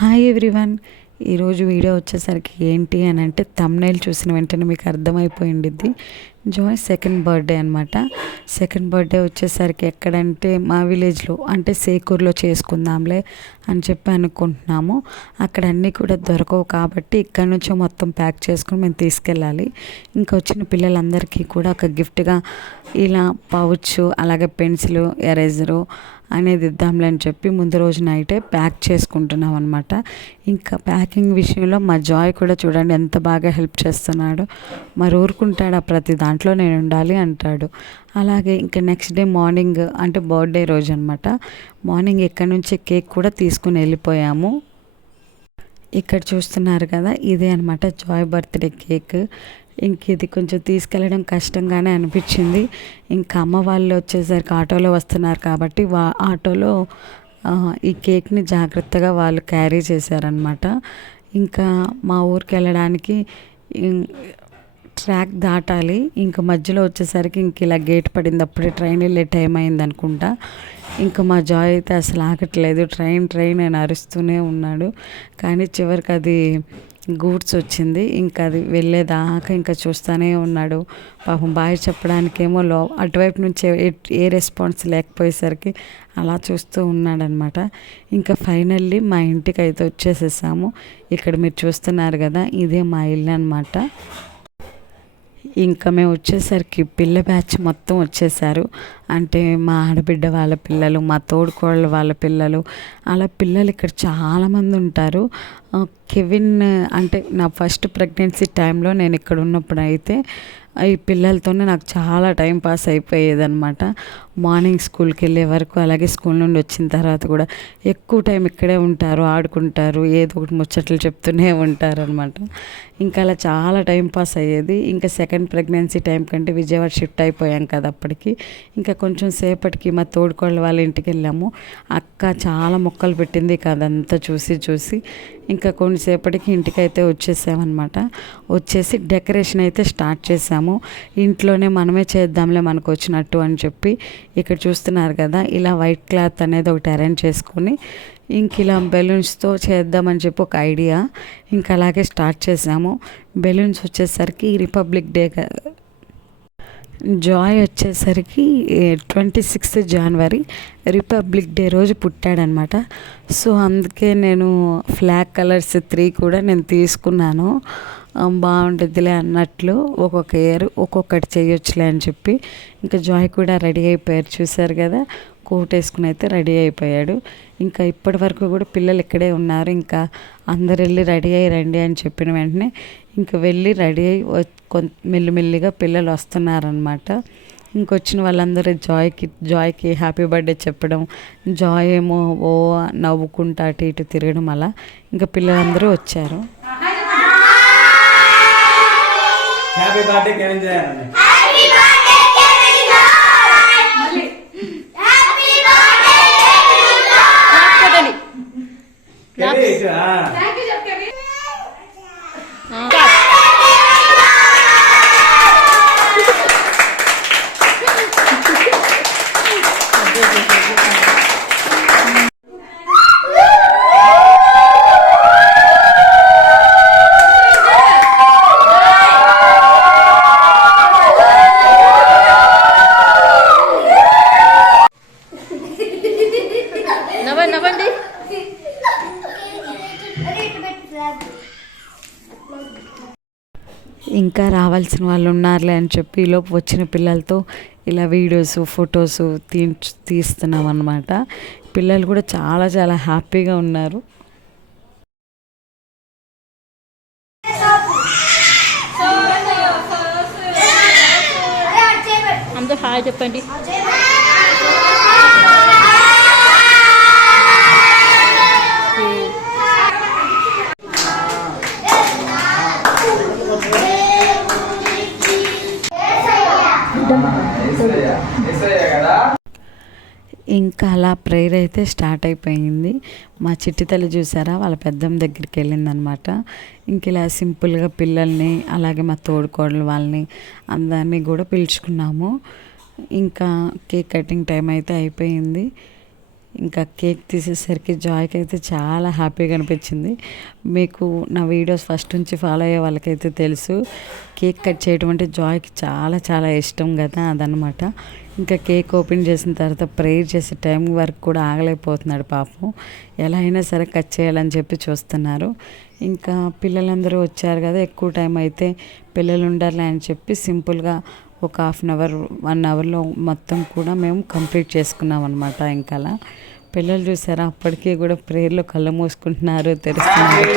Hi everyone. ఈరోజు video వచ్చేసరికి ఏంటి అని అంటే తమ్నైల్ చూసిన వెంటనే మీకు అర్థమైపోయింది జాయ్ సెకండ్ బర్త్డే అనమాట సెకండ్ బర్త్డే వచ్చేసరికి ఎక్కడంటే మా విలేజ్లో అంటే సేకూర్లో చేసుకుందాంలే అని చెప్పి అనుకుంటున్నాము. అక్కడ అన్నీ కూడా దొరకవు కాబట్టి ఇక్కడ నుంచో మొత్తం ప్యాక్ చేసుకుని మేము తీసుకెళ్ళాలి. ఇంకా వచ్చిన పిల్లలందరికీ కూడా ఒక గిఫ్ట్గా ఇలా పౌచ్ అలాగే పెన్సిల్ ఎరేజరు అనేది ఇద్దాంలే అని చెప్పి ముందు రోజు నైటే ప్యాక్ చేసుకుంటున్నాం అనమాట ఇంకా ప్యాకింగ్ విషయంలో మా జాయ్ కూడా చూడండి ఎంత బాగా హెల్ప్ చేస్తున్నాడు. మరి ఊరుకుంటాడు ప్రతి దాంట్లో నేను ఉండాలి అంటాడు. అలాగే ఇంకా నెక్స్ట్ డే మార్నింగ్ అంటే బర్త్డే రోజు అనమాట మార్నింగ్ ఎక్కడి నుంచి కేక్ కూడా తీసుకుని వెళ్ళిపోయాము. ఇక్కడ చూస్తున్నారు కదా ఇదే అనమాట జాయ్ బర్త్డే కేక్. ఇంక ఇది కొంచెం తీసుకెళ్ళడం కష్టంగానే అనిపించింది. ఇంకా అమ్మ వాళ్ళు వచ్చేసరికి ఆటోలో వస్తున్నారు కాబట్టి వా ఆటోలో ఈ కేక్ని జాగ్రత్తగా వాళ్ళు క్యారీ చేశారనమాట ఇంకా మా ఊరికి వెళ్ళడానికి ట్రాక్ దాటాలి. ఇంకా మధ్యలో వచ్చేసరికి ఇంక ఇలా గేట్ పడింది. అప్పుడే ట్రైన్ వెళ్ళే టైం అయింది అనుకుంటా. ఇంకా మా జాయ్ అయితే అసలు ఆగట్లేదు. ట్రైన్ ట్రైన్ అని అరుస్తూనే ఉన్నాడు. కానీ చివరికి అది గూడ్స్ వచ్చింది ఇంకా అది వెళ్ళేదాకా ఇంకా చూస్తూనే ఉన్నాడు. పాపం బాయ్ చెప్పడానికేమో లో అటువైపు నుంచి ఏ రెస్పాన్స్ లేకపోయేసరికి అలా చూస్తూ ఉన్నాడనమాట. ఇంకా ఫైనల్లీ మా ఇంటికి అయితే వచ్చేసేసాము. ఇక్కడ మీరు చూస్తున్నారు కదా ఇదే మా ఇల్లు అనమాట ఇంకా మేము వచ్చేసరికి పిల్ల బ్యాచ్ మొత్తం వచ్చేసారు. అంటే మా ఆడబిడ్డ వాళ్ళ పిల్లలు మా తోడుకోళ్ళ వాళ్ళ పిల్లలు అలా పిల్లలు ఇక్కడ చాలామంది ఉంటారు. కెవిన్ అంటే నా ఫస్ట్ ప్రెగ్నెన్సీ టైంలో నేను ఇక్కడ ఉన్నప్పుడు అయితే ఈ పిల్లలతోనే నాకు చాలా టైం పాస్ అయిపోయేదనమాట మార్నింగ్ స్కూల్కి వెళ్ళే వరకు అలాగే స్కూల్ నుండి వచ్చిన తర్వాత కూడా ఎక్కువ టైం ఇక్కడే ఉంటారు ఆడుకుంటారు ఏదో ఒకటి ముచ్చట్లు చెప్తూనే ఉంటారు అనమాట ఇంకా అలా చాలా టైం పాస్ అయ్యేది. ఇంకా సెకండ్ ప్రెగ్నెన్సీ టైం కంటే విజయవాడ షిఫ్ట్ అయిపోయాం కదా అప్పటికి. ఇంకా కొంచెం సేపటికి మా తోడుకోళ్ళ వాళ్ళ ఇంటికి వెళ్ళాము. అక్క చాలా మొక్కలు పెట్టింది కదంతా చూసి చూసి. ఇంకా కొంతసేపటికి ఇంటికి అయితే వచ్చేసామన్నమాట. వచ్చేసి డెకరేషన్ అయితే స్టార్ట్ చేసాము. ఇంట్లోనే మనమే చేద్దాంలే మనకు వచ్చినట్టు అని చెప్పి ఇక్కడ చూస్తున్నారు కదా ఇలా వైట్ క్లాత్ అనేది ఒకటి అరేంజ్ చేసుకొని ఇంక ఇలా బెలూన్స్తో చేద్దామని చెప్పి ఒక ఐడియా ఇంకా అలాగే స్టార్ట్ చేసాము బెలూన్స్ వచ్చేసరికి రిపబ్లిక్ డే జాయ్ వచ్చేసరికి twenty sixth January republic day రోజు పుట్టాడనమాట. సో అందుకే నేను ఫ్లాగ్ కలర్స్ త్రీ కూడా నేను తీసుకున్నాను. బాగుంటుందిలే అన్నట్లు ఒక్కొక్క ఇయర్ ఒక్కొక్కటి చేయొచ్చులే అని చెప్పి ఇంకా జాయ్ కూడా రెడీ అయిపోయారు చూశారు కదా? కోట్ వేసుకుని అయితే రెడీ అయిపోయాడు. ఇంకా ఇప్పటి వరకు కూడా పిల్లలు ఇక్కడే ఉన్నారు. ఇంకా అందరు వెళ్ళి రెడీ అయ్యి రండి అని చెప్పిన వెంటనే ఇంకా వెళ్ళి రెడీ అయ్యి కొంత మెల్లిమెల్లిగా పిల్లలు వస్తున్నారనమాట ఇంకొచ్చిన వాళ్ళందరూ జాయ్కి జాయ్కి హ్యాపీ బర్త్డే చెప్పడం జాయ్ ఏమో ఓ నవ్వుకుంటా అటు ఇటు తిరగడం అలా. ఇంకా పిల్లలందరూ వచ్చారు. హ్యాపీ బర్త్డే ఇంకా రావాల్సిన వాళ్ళు ఉన్నారులే అని చెప్పి ఈలోపు వచ్చిన పిల్లలతో ఇలా వీడియోస్ ఫొటోస్ తీ తీస్తున్నాం అనమాట పిల్లలు కూడా చాలా చాలా హ్యాపీగా ఉన్నారు. అందరూ హాయ్ చెప్పండి. ఇంకా అలా ప్రేయర్ అయితే స్టార్ట్ అయిపోయింది. మా చిట్టి తల్లి చూసారా? వాళ్ళ పెద్దమ్మ దగ్గరికి వెళ్ళిందనమాట. ఇంక ఇలా సింపుల్గా పిల్లల్ని అలాగే మా తోడుకోడలు వాళ్ళని అందరినీ కూడా పిలుచుకున్నాము. ఇంకా కేక్ కటింగ్ టైం అయితే అయిపోయింది. ఇంకా కేక్ తీసేసరికి జాయ్కి అయితే చాలా హ్యాపీగా అనిపించింది. మీకు నా వీడియోస్ ఫస్ట్ నుంచి ఫాలో అయ్యే వాళ్ళకైతే తెలుసు. కేక్ కట్ చేయడం అంటే జాయ్కి చాలా చాలా ఇష్టం కదా అదనమాట ఇంకా కేక్ ఓపెన్ చేసిన తర్వాత ప్రేయర్ చేసే టైం వరకు కూడా ఆగలేకపోతున్నాడు పాపం. ఎలా అయినా సరే కట్ చేయాలని చెప్పి చూస్తున్నారు. ఇంకా పిల్లలందరూ వచ్చారు కదా ఎక్కువ టైం అయితే పిల్లలు ఉండాలి అని చెప్పి సింపుల్గా ఒక హాఫ్ అన్ అవర్ వన్ అవర్లో మొత్తం కూడా మేము కంప్లీట్ చేసుకున్నాం అనమాట ఇంకా అలా పిల్లలు చూసారా? అప్పటికీ కూడా ప్రేయర్లో కళ్ళు మూసుకుంటున్నారు తెరుస్తున్నారు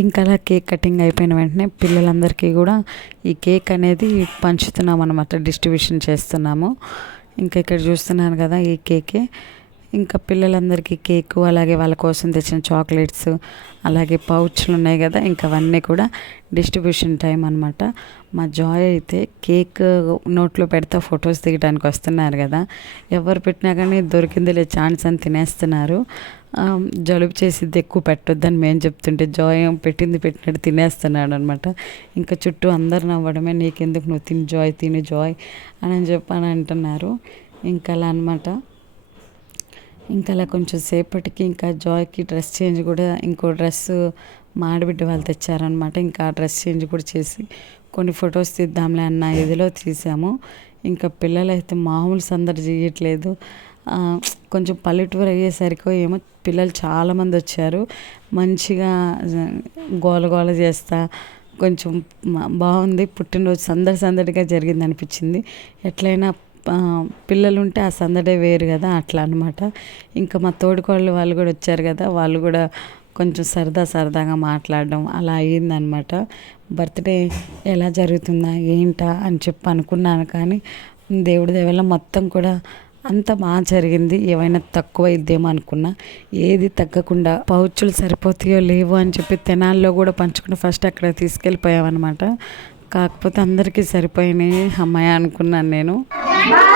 ఇంకా అలా కేక్ కటింగ్ అయిపోయిన వెంటనే పిల్లలందరికీ కూడా ఈ కేక్ అనేది పంచుతున్నాం అనమాట డిస్ట్రిబ్యూషన్ చేస్తున్నాము. ఇంకా ఇక్కడ చూస్తున్నాను కదా ఈ కేకే. ఇంకా పిల్లలందరికీ కేకు అలాగే వాళ్ళ కోసం తెచ్చిన చాక్లెట్స్ అలాగే పౌచ్లు ఉన్నాయి కదా ఇంకా అవన్నీ కూడా డిస్ట్రిబ్యూషన్ టైం అనమాట మా జాయ్ అయితే కేక్ నోట్లో పెడతా ఫొటోస్ దిగడానికి వస్తున్నారు కదా. ఎవరు పెట్టినా కానీ దొరికిందిలే ఛాన్స్ అని తినేస్తున్నారు. జలుబు చేసిద్ది ఎక్కువ పెట్టొద్దని మేము చెప్తుంటే జాయ్ పెట్టింది పెట్టినట్టు తినేస్తున్నాడు అనమాట ఇంకా చుట్టూ అందరు నవ్వడమే నీకెందుకు నువ్వు తిని జాయ్ తిని జాయ్ అని చెప్పి అని అంటున్నారు. ఇంకా అలా అనమాట ఇంకా అలా కొంచెం సేపటికి ఇంకా జాయ్కి డ్రెస్ చేంజ్ కూడా ఇంకో డ్రెస్ మాడబిడ్డ వాళ్ళు తెచ్చారనమాట ఇంకా ఆ డ్రెస్ చేంజ్ కూడా చేసి కొన్ని ఫొటోస్ తీద్దాంలే అన్న ఇదిలో తీసాము. ఇంకా పిల్లలు అయితే మామూలు సందడి చేయట్లేదు. కొంచెం పల్లెటూరు అయ్యేసరికి ఏమో పిల్లలు చాలామంది వచ్చారు. మంచిగా గోల గోల చేస్తా కొంచెం బాగుంది. పుట్టినరోజు సందడి సందడిగా జరిగింది అనిపించింది ఎట్లయినా పిల్లలు ఉంటే ఆ సందడే వేరు కదా అట్లా అనమాట ఇంకా మా తోడుకోళ్ళు వాళ్ళు కూడా వచ్చారు కదా వాళ్ళు కూడా కొంచెం సరదా సరదాగా మాట్లాడడం అలా అయ్యిందనమాట బర్త్డే ఎలా జరుగుతుందా ఏంటా అని చెప్పి అనుకున్నాను కానీ దేవుడి దేవల్ల మొత్తం కూడా అంత బాగా జరిగింది. ఏమైనా తక్కువ ఇద్దేమో అనుకున్నా. ఏది తగ్గకుండా పౌచులు సరిపోతాయో లేవో అని చెప్పి తెనాల్లో కూడా పంచుకుని ఫస్ట్ అక్కడ తీసుకెళ్ళిపోయామన్నమాట. కాకపోతే అందరికీ సరిపోయినాయి అమ్మాయి అనుకున్నాను నేను. Bye.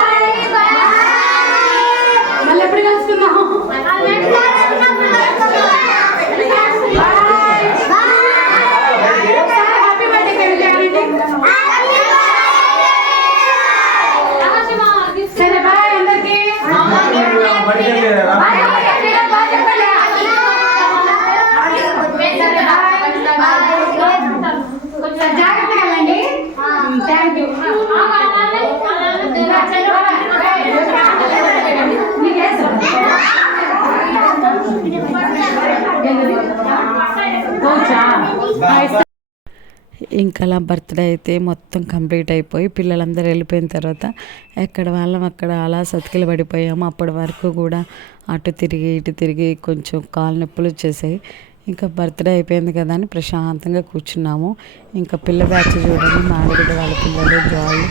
ఇంకా అలా బర్త్డే అయితే మొత్తం కంప్లీట్ అయిపోయి పిల్లలందరూ వెళ్ళిపోయిన తర్వాత ఎక్కడ వాళ్ళం అక్కడ అలా సతికిలు పడిపోయాము. అప్పటి వరకు కూడా అటు తిరిగి ఇటు తిరిగి కొంచెం కాలు నొప్పులు వచ్చేసాయి. ఇంకా బర్త్డే అయిపోయింది కదా అని ప్రశాంతంగా కూర్చున్నాము. ఇంకా పిల్ల బ్యాచ్ చూడండి మా వాళ్ళ పిల్లలు జాయ్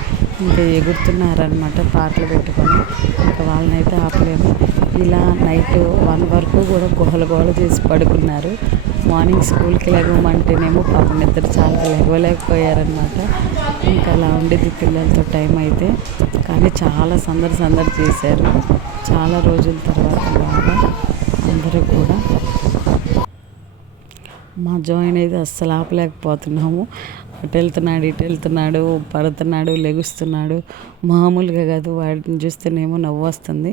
ఇంకా ఎగురుతున్నారనమాట పాటలు పెట్టుకొని. ఇంకా వాళ్ళనైతే ఆపలేము. ఇలా నైట్ వన్ వరకు కూడా గుహలు గోల చేసి పడుకున్నారు. మార్నింగ్ స్కూల్కి లెగమంటేనేమో పాపం నిద్ర చాలా లెగవలేకపోయారనమాట ఇంకా అలా ఉండేది పిల్లలతో టైం అయితే. కానీ చాలా సందడి సందడి చేశారు. చాలా రోజుల తర్వాత బాగా అందరూ కూడా. మా జాయిన్ అయితే అస్సలు ఆపలేకపోతున్నాము. అటు వెళ్తున్నాడు ఇటు వెళ్తున్నాడు పడుతున్నాడు లెగుస్తున్నాడు. మామూలుగా కాదు వాడిని చూస్తేనేమో నవ్వు వస్తుంది.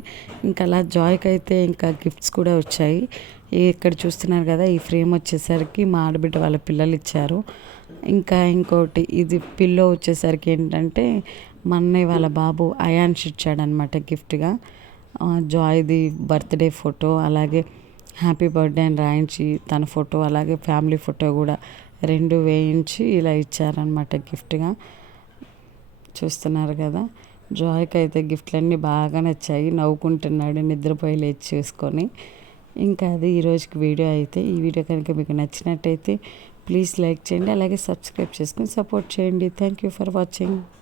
ఇంకా అలా జాయ్కి అయితే ఇంకా గిఫ్ట్స్ కూడా వచ్చాయి. ఇక్కడ చూస్తున్నారు కదా ఈ ఫ్రేమ్ వచ్చేసరికి మా ఆడబిడ్డ వాళ్ళ పిల్లలు ఇచ్చారు. ఇంకా ఇంకోటి ఇది పిల్లో వచ్చేసరికి ఏంటంటే మా అన్నయ్య వాళ్ళ బాబు అయాన్ష్ ఇచ్చాడనమాట గిఫ్ట్గా. జాయ్ది బర్త్డే ఫోటో అలాగే హ్యాపీ బర్త్డే అని రాయించి తన ఫోటో అలాగే ఫ్యామిలీ ఫోటో కూడా రెండు వేయించి ఇలా ఇచ్చారనమాట గిఫ్ట్గా. చూస్తున్నారు కదా? జాయ్కి అయితే గిఫ్ట్లన్నీ బాగా నచ్చాయి. నవ్వుకుంటున్నాడు నిద్రపోయి లేచి చూసుకొని. ఇంకా అది ఈరోజుకి వీడియో అయితే. ఈ వీడియో కనుక మీకు నచ్చినట్టయితే ప్లీజ్ లైక్ చేయండి అలాగే సబ్స్క్రైబ్ చేసుకొని సపోర్ట్ చేయండి. Thank you for watching.